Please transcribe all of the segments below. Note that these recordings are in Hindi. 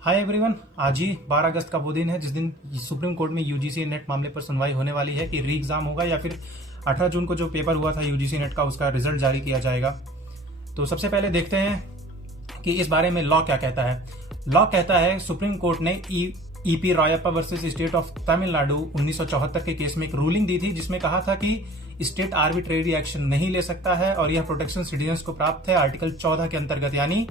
Hi everyone. आज ही 12 अगस्त का वो दिन है जिस दिन सुप्रीम कोर्ट में यूजीसी नेट मामले पर सुनवाई होने वाली है कि री एग्जाम होगा या फिर 18 जून को जो पेपर हुआ था यूजीसी नेट का उसका रिजल्ट जारी किया जाएगा। तो सबसे पहले देखते हैं कि इस बारे में लॉ क्या कहता है। लॉ कहता है सुप्रीम कोर्ट ने EP Rayappa versus state of Tamil Nadu 1974 के केस में एक रूलिंग दी थी जिसमें कहा था कि स्टेट आर्बिट्रेरी एक्शन नहीं ले सकता है और यह प्रोटेक्शन सिटीजन्स को प्राप्त है आर्टिकल 14 के अंतर्गत, यानी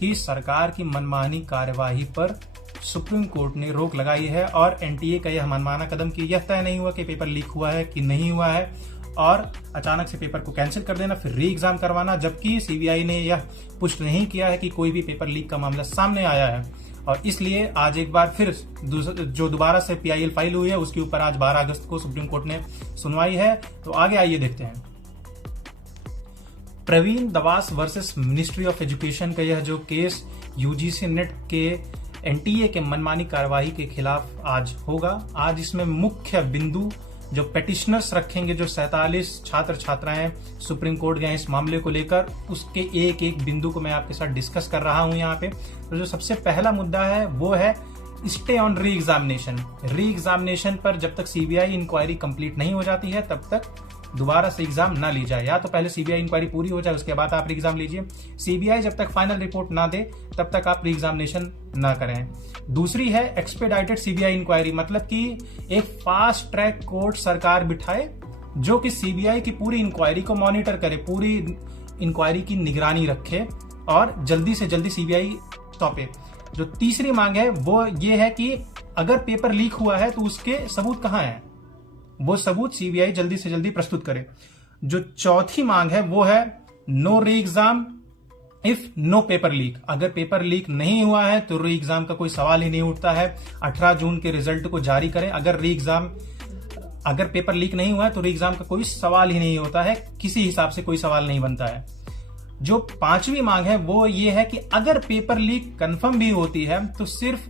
कि सरकार की मनमानी कार्यवाही पर सुप्रीम कोर्ट ने रोक लगाई है और एनटीए का यह मनमाना कदम कि यह तय नहीं हुआ कि पेपर लीक हुआ है कि नहीं हुआ है और अचानक से पेपर को कैंसिल कर देना फिर री एग्जाम करवाना, जबकि सीबीआई ने यह पुष्ट नहीं किया है कि कोई भी पेपर लीक का मामला सामने आया है। और इसलिए आज एक बार फिर जो दोबारा से पीआईएल फाइल हुई है उसके ऊपर आज 12 अगस्त को सुप्रीम कोर्ट ने सुनवाई है। तो आगे आइए देखते हैं। Praveen Dawas versus ministry of education का यह जो केस यूजीसी नेट के एनटीए के मनमानी कार्रवाई के खिलाफ आज होगा। आज इसमें मुख्य बिंदु जो पेटिशनर्स रखेंगे, जो 47 छात्र छात्राएं सुप्रीम कोर्ट गए इस मामले को लेकर, उसके एक एक बिंदु को मैं आपके साथ डिस्कस कर रहा हूं यहाँ पे। तो जो सबसे पहला मुद्दा है वो है stay on re examination. Re examination पर जब तक सीबीआई इंक्वायरी कंप्लीट नहीं हो जाती है तब तक दोबारा से एग्जाम ना ली जाए, या तो पहले सीबीआई इंक्वायरी पूरी हो जाए उसके बाद आप री एग्जाम लीजिए। सीबीआई जब तक फाइनल रिपोर्ट ना दे तब तक आप री एग्जामिनेशन ना करें। दूसरी है एक्सपेडाइटेड सीबीआई इंक्वायरी, मतलब कि एक फास्ट ट्रैक कोर्ट सरकार बिठाए जो कि सीबीआई की पूरी इंक्वायरी को मॉनिटर करे, पूरी इंक्वायरी की निगरानी रखे और जल्दी से जल्दी सीबीआई सौंपे। जो तीसरी मांग है वो ये है कि अगर पेपर लीक हुआ है तो उसके सबूत कहां हैं, वो सबूत सीबीआई जल्दी से जल्दी प्रस्तुत करे। जो चौथी मांग है वो है no re exam if no paper leak. अगर पेपर लीक नहीं हुआ है तो री एग्जाम का कोई सवाल ही नहीं उठता है। 18 जून के रिजल्ट को जारी करें। अगर पेपर लीक नहीं हुआ है तो री एग्जाम का कोई सवाल ही नहीं होता है, किसी हिसाब से कोई सवाल नहीं बनता है। जो पांचवी मांग है वो ये है कि अगर पेपर लीक कंफर्म भी होती है तो सिर्फ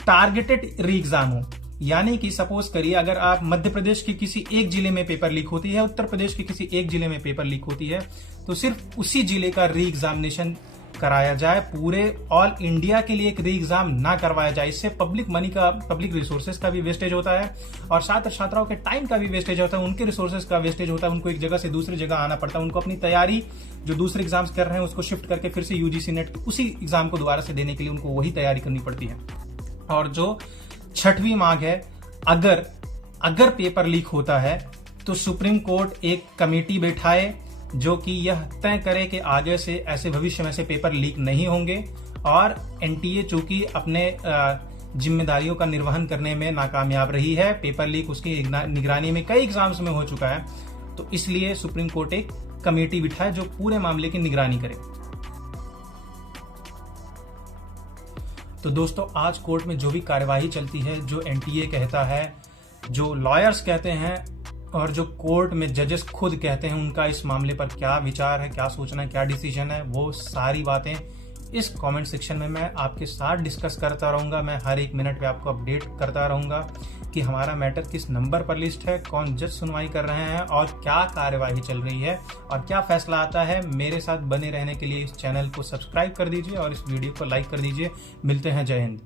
टारगेटेड री एग्जाम हो, यानी कि सपोज करिए अगर आप मध्य प्रदेश के किसी एक जिले में पेपर लीक होती है, उत्तर प्रदेश के किसी एक जिले में पेपर लीक होती है, तो सिर्फ उसी जिले का री एग्जामिनेशन कराया जाए। पूरे ऑल इंडिया के लिए एक री एग्जाम ना करवाया जाए। इससे पब्लिक रिसोर्सेज का भी वेस्टेज होता है और छात्र छात्राओं के टाइम का भी वेस्टेज होता है, उनके रिसोर्सेज का वेस्टेज होता है। उनको एक जगह से दूसरी जगह आना पड़ता है, उनको अपनी तैयारी जो दूसरे एग्जाम्स कर रहे हैं उसको शिफ्ट करके फिर से यूजीसी नेट उसी एग्जाम को दोबारा से देने के लिए उनको वही तैयारी करनी पड़ती है। और जो छठवीं मांग है, अगर पेपर लीक होता है तो सुप्रीम कोर्ट एक कमेटी बैठाए जो कि यह तय करे कि आगे से ऐसे भविष्य में से पेपर लीक नहीं होंगे। और एनटीए चूंकि अपने जिम्मेदारियों का निर्वहन करने में नाकामयाब रही है, पेपर लीक उसकी निगरानी में कई एग्जाम्स में हो चुका है, तो इसलिए सुप्रीम कोर्ट एक कमेटी बिठाए जो पूरे मामले की निगरानी करे। तो दोस्तों, आज कोर्ट में जो भी कार्यवाही चलती है, जो एनटीए कहता है, जो लॉयर्स कहते हैं और जो कोर्ट में जजेस खुद कहते हैं, उनका इस मामले पर क्या विचार है, क्या सोचना है, क्या डिसीजन है, वो सारी बातें इस कमेंट सेक्शन में मैं आपके साथ डिस्कस करता रहूंगा। मैं हर एक मिनट पे आपको अपडेट करता रहूंगा कि हमारा मैटर किस नंबर पर लिस्ट है, कौन जज सुनवाई कर रहे हैं और क्या कार्यवाही चल रही है और क्या फैसला आता है। मेरे साथ बने रहने के लिए इस चैनल को सब्सक्राइब कर दीजिए और इस वीडियो को लाइक कर दीजिए। मिलते हैं। जय हिंद।